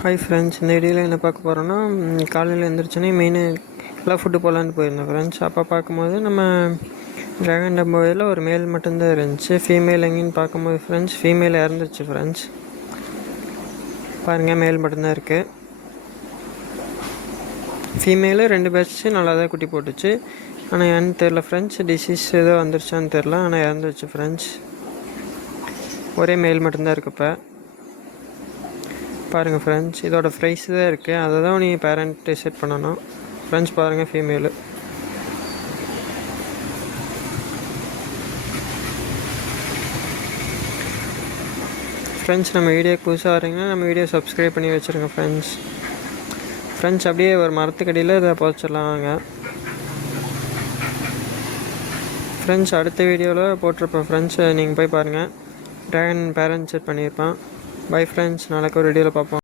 Hi friends, இந்த வீடியோவில் என்ன பார்க்க போகிறோன்னா, காலையில் எழுந்திரிச்சோன்னே மெயின் எல்லாம் ஃபுட்டு போகலான்னு போயிருந்தோம் ஃப்ரெண்ட்ஸ். அப்போ பார்க்கும்போது நம்ம ட்ராகன் டம்போவில் ஒரு மேல் மட்டும்தான் இருந்துச்சு. ஃபீமேல் எங்கேன்னு பார்க்கும்போது ஃப்ரெண்ட்ஸ், ஃபீமேல் இறந்துருச்சு ஃப்ரெண்ட்ஸ். பாருங்கள், மேல் மட்டும்தான் இருக்குது. ஃபீமேலு 2 பேட்ச்சு நல்லா தான் குட்டி போட்டுச்சு. ஆனால் ஏன்னு தெரில ஃப்ரெண்ட்ஸ், டிசீஸ் ஏதோ வந்துருச்சான்னு தெரில, ஆனால் இறந்துருச்சு ஃப்ரெண்ட்ஸ். ஒரே மேல் மட்டும்தான் இருக்குது இப்போ. பாருங்கள் ஃப்ரெண்ட்ஸ், இதோட ப்ரைஸ் தான் இருக்குது. அதை தான் நீங்கள் பேரண்ட் செட் பண்ணணும் ஃப்ரெண்ட்ஸ். பாருங்கள், ஃபீமேலு. ஃப்ரெண்ட்ஸ், நம்ம வீடியோக்கு புதுசாக வரீங்கன்னா நம்ம வீடியோ சப்ஸ்கிரைப் பண்ணி வச்சுருங்க ஃப்ரெண்ட்ஸ். அப்படியே ஒரு மரத்துக்கடியில் இதை புதைச்சிடலாங்க ஃப்ரெண்ட்ஸ். அடுத்த வீடியோவில் போட்டிருப்பேன் ஃப்ரெண்ட்ஸ், நீங்கள் போய் பாருங்கள். ட்ராகன் பேரண்ட் செட் பண்ணியிருப்பேன். பை ஃப்ரெண்ட்ஸ், நாளைக்கு ஒரு வீடியோவில் பார்ப்போம்.